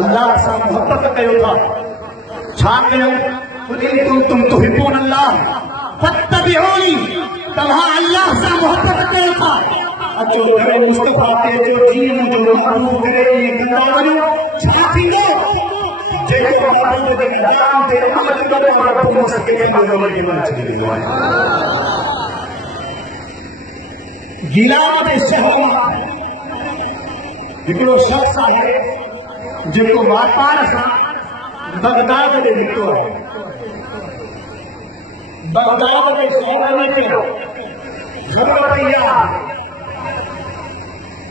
अल्लाह से मोहब्बत कयो था छा कयो तुम तुहिब्बून अल्लाह फत्तबिऊनी तव्हां अल्लाह से मोहब्बत कयो था अचो घरे मुस्तफा ते जो दीन जो महबूब करे कंदा वञो छा थींदो जेको महबूब जे कलाम ते अमल करे और मुस्तके जो वॾी मन छॾी वेंदो आहे गिलाद जे शहर में हिकिड़ो शख्स आहे जेको वापार सां बगदाद ॾे निकितो आहे बगदाद जे शहर में ज़रूरत इहा आहे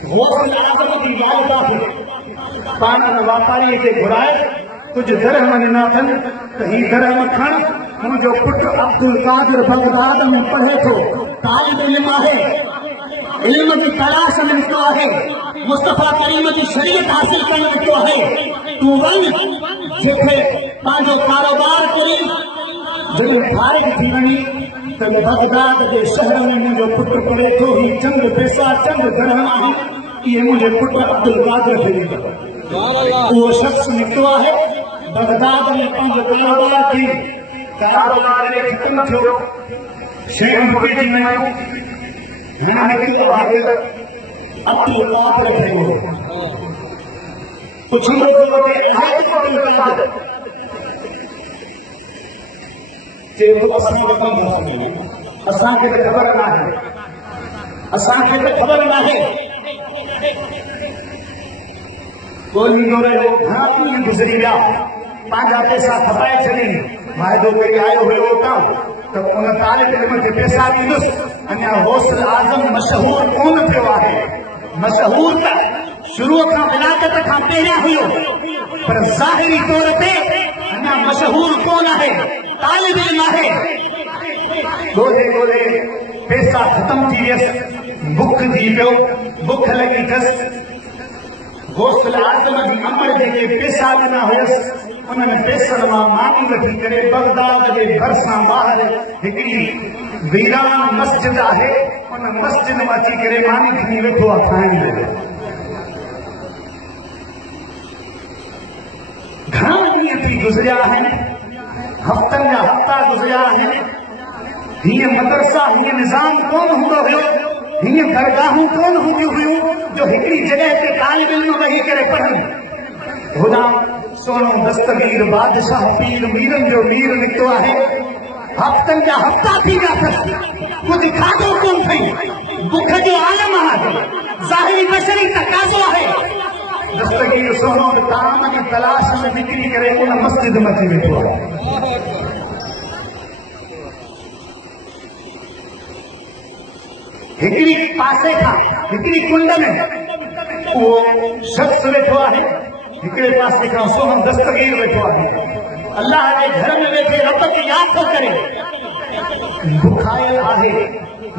गौस आज़म की वालदा खे पाण वापारी खे घुराए कुछ दरहम ॾिना अथनि त ही दरहम खण मुंहिंजो पुटु अब्दुल कादिर बगदाद में पढ़े थो तालिब इल्म आहे इल्म की तलाश में निकितो आहे मुस्तफा करीम की शरीयत हासिल करण निकितो आहे तूं वञ जेके पंहिंजो कारोबार करी जॾहिं फारिग थी वञी त बगदाद जे शहर में मुंहिंजो पुटु पढ़े थो ही चंद पैसा चंद दरहम आहिनि इहे मुंहिंजे पुटु अब्दुल कादिर खे ॾींदो उहो शख़्स निकितो आहे बगदाद में पंहिंजो कारोबार कई कारोबार ख़त्म थियो शयूं विकिणी वयूं हाणे निकितो आहे अब्दुल कादिर खे पुछंदो पियो त अब्दुल कादिर चए थो असांखे त ख़बर नाहे असांखे त ख़बर नाहे कोई ईंदो रहियो घणा ॾींहं गुज़री विया पंहिंजा पैसा खपाए छॾी वाइदो करे आयो हुयो उतां त उन तालिब इल्म खे पैसा ॾींदुसि अञा गौसल आज़म मशहूर कोन थियो आहे मशहूर त शुरू खां विलादत खां पहिरियां हुयो पर ज़ाहिरी तौर ते अञा मशहूर कोन आहे तालिब इल्म आहे ॻोल्हे ॻोल्हे पैसा ख़त्म थी वियसि बुख थी पियो बुख लॻी अथसि गौसल आज़म जी अमर जेके पैसा ॾिना हुयसि उन्हनि पैसनि मां मानी वठी करे बगदाद जे भरिसां ॿाहिरि हिकिड़ी वीरान मस्जिद आहे उन मस्जिद में अची करे मानी खणी वेठो आहे खाइण लाइ घणा ॾींहं थी गुज़रिया आहिनि हफ़्तनि जा हफ़्ता गुज़रिया आहिनि हीअं मदरसा हीअं निज़ाम कोन हूंदो हुयो हीअं दरगाहूं कोन हूंदियूं हुयूं जो हिकिड़ी जॻह ते तालिब इल्म वेही करे पढ़नि हुन सोनो दस्तगीर बादशाह पीर मीरनि जो मीर निकितो आहे हफ़्तनि जा हफ़्ता थी विया अथसि कुझु खाधो कोन अथई बुख जो आलम आहे ज़ाहिरी बशरी तक़ाज़ो आहे दस्तगीर सोनो ताम जी तलाश में निकिरी करे उन मस्जिद में अची वेठो आहे हिकिड़ी पासे खां हिकिड़ी कुंड में उहो शख़्स वेठो आहे हिकिड़े पासे खां सोहन दस्तगीर वेठो आहे अल्लाह जे घर में वेठे रब खे यादि थो करे बुखायल आहे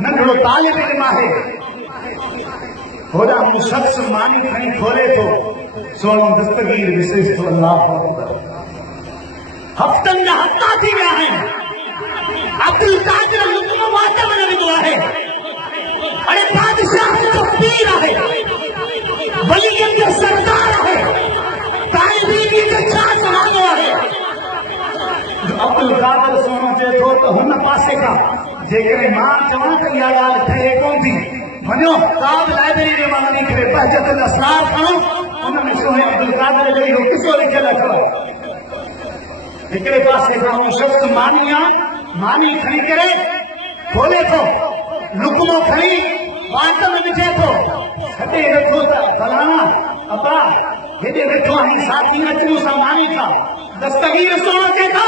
नंढड़ो तालिब इल्म आहे होॾां हू शख़्स मानी खणी खोले थो सोहन दस्तगीर विशेष थो अल्लाह हफ़्तनि जा हफ़्ता थी विया आहिनि अब्दुल कादिर लुत्फ़ वाट में वेंदो आहे अरे बादशाह जो पीर है वलियन जो सरदार है तालिबी जो छा समानो है अब्दुल कादिर सोनो जे थो त हुन पासे का जेकरे मां चवां त इहा ॻाल्हि ठहे कोन थी वञो का बि लाइब्रेरी में मां वञी करे बहजतुल असरार खणो उन में सोहे अब्दुल कादिर जो इहो किसो लिखियलु अथव हिकिड़े पासे खां उहो शख़्स मानी खणी करे खोले थो लुकमो खणी वाट में बिठे थो छॾे वेठो त फलाना अबा हेॾे वेठो आहीं साथी अचूं सां मानी था दस्तगीर सोनो चए थो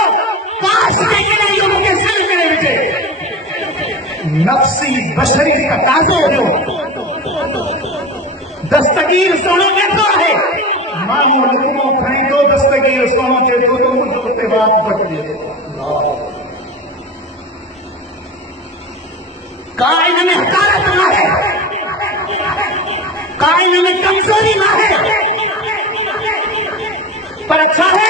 काश के इहो मूंखे सिर करे विझे नफ़्सी बशरी तक़ाज़ो हुयो दस्तगीर सोनो वेठो आहे माण्हू लुकमो खणी थो दस्तगीर सोनो चए थो त मुंहिंजो उते वात पटिजे का इनमें हकारत ना है का इनमें कमजोरी ना है पर अच्छा है